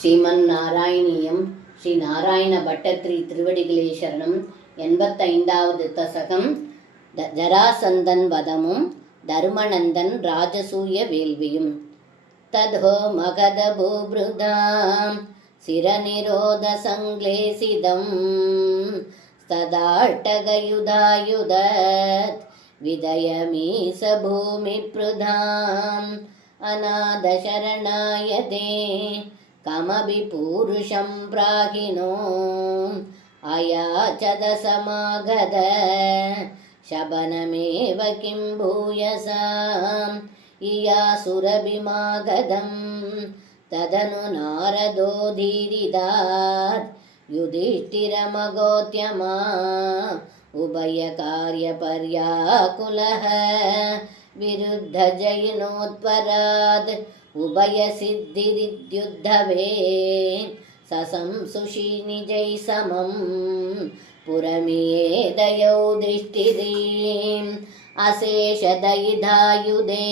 ஸ்ரீமன்னாராயணியம் ஸ்ரீ நாராயண பட்டத்ரி திருவடிகளே சரணம். 85வது தசகம். ஜராசந்தன் வதமும் தர்மநந்தன் ராஜசூய வேள்வியும். ததோ மகத பூபிருதாம் சிரநிரோத சங்லேசிதம் ததாட்டகயுதாயுதத் விதயமீச பூமி பிரதாம் அநாதசரணாயதே கமபி பூருஷம் பிராகினோ அயாச்சத சமாகத शबनमेव किं भूयसाम् इयासुरभिमागधम् तदनु नारदोधीरिदात् युधिष्ठिरमगोत्यमा उभयकार्यपर्याकुलः विरुद्धजयिनोत्पराद् उभयसिद्धिरिद्युद्धवे ससंसुषि निजै समम् पुरमियेदयौ दृष्टिरीम् अशेषदयिधायुधे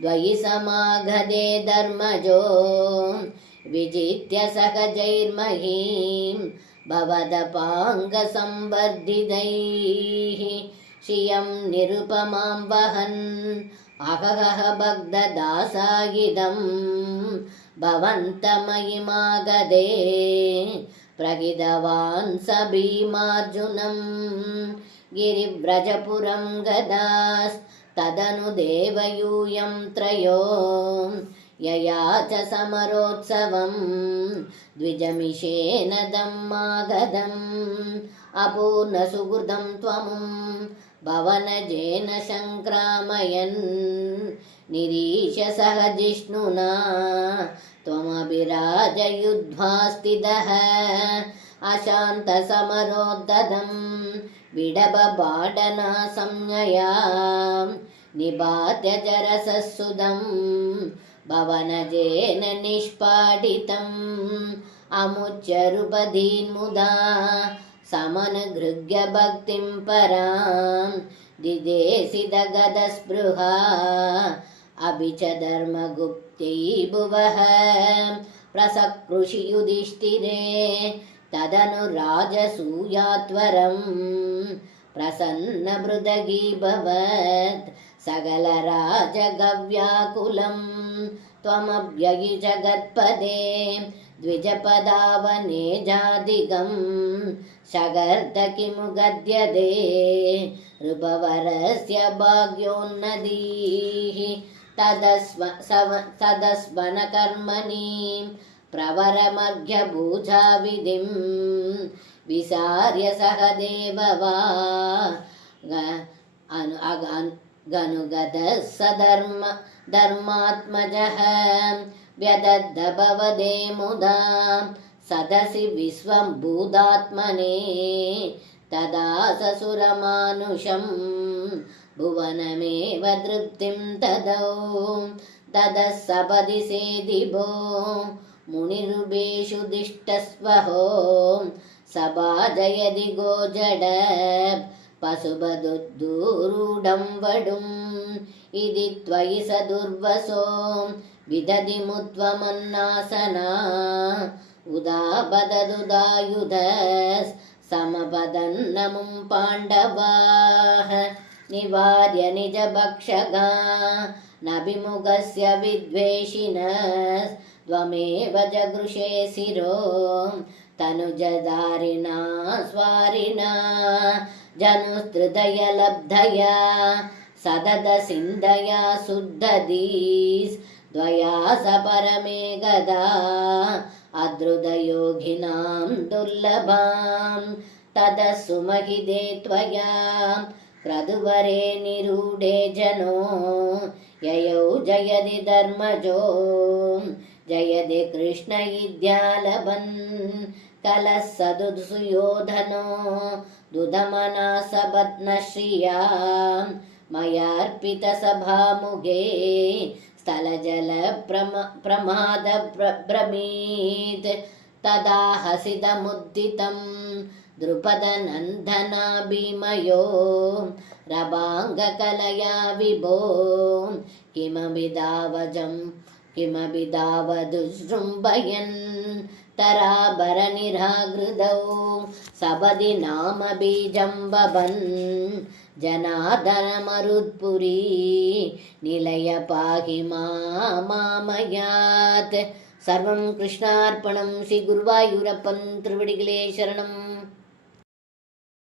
द्वयि समागधे धर्मजो विजित्य सहजैर्महीं भवदपाङ्गसंवर्धितैः श्रियं निरुपमां वहन् अहह भग्धदासागिदं भवन्तमयिमागधे प्रगितवान् स भीमार्जुनं गिरिव्रजपुरं गदास्तदनु देवयूयं त्रयो ययाच समरोत्सवं द्विजमिषेण दम्मागधम् अपूर्णसुहृदं त्वमुं भवनजेन सङ्क्रामयन् निरीश सह जिष्णुना त्वमभिराजयुध्वा स्थितः अशान्तसमरोद्धतं विडबबाडना संज्ञया निपात्य जरससुदं भवनजेन निष्पादितम् अमुच्यरुपधीन्मुदा समनुगृह्य भक्तिं परां दिदेशितगदस्पृहा अभि च धर्मगुप्त्यै भुवः प्रसकृषि युधिष्ठिरे तदनु राजसूयात्वरं प्रसन्नमृदगीभवत् सकलराजगव्याकुलं त्वमव्ययि जगत्पदे द्विजपदावने जादिगं शगर्द किमु गद्यते ऋभवरस्य भाग्योन्नदीः तदस्वनकर्मणि प्रवरमर्घ्यभूजाविधिं विसार्य सह देववा गनुगतः धर्मात्मजः व्यदद्ध भवदे मुदा सदसि विश्वं भूतात्मने तदा ससुरमानुषं भुवनमेव तृप्तिं ददौ ददः सपदि सेदिभो मुनिरुभेषु दिष्टस्वहो सभाजयदि गोजड पशुबदुद्धूरूढं वडुम् इति त्वयि स दुर्वसो विदधि मुत्वमन्नासना उदापददुदायुधस् समपदन्नमुं पाण्डवाः निवार्य निजभक्षगा नभिमुखस्य विद्वेषिणस्त्वमेव जगृषे शिरो तनुजधारिणा स्वारिणा जनुस्तृदयलब्धया सददसिन्धया शुद्धदीस् द्वया सपरमे गदा अद्रुतयोगिनां दुर्लभां ततः सुमहिदे त्वया क्रतुवरे निरूढे जनो ययौ जयति धर्मजो जयति कृष्ण इद्यालभन् कलः सदुसुयोधनो दुदमना सपत्नश्रिया मयार्पितसभामुखे स्थलजल प्रमाद भ्रमीत् तदा हसितमुद्दितं द्रुपदनन्दना भीमयो रभाङ्गकलया विभो किमभिदावजं किमपि दावदुजृम्भयन् तराभरनिरागृदौ सपदि नाम बीजं बबन् जनार्दनमरुत्पुरी निलय पाहि मामयात् सर्वं कृष्णार्पणं श्री गुरुवायूरप्पन् तिरुवडिगळे शरणम्.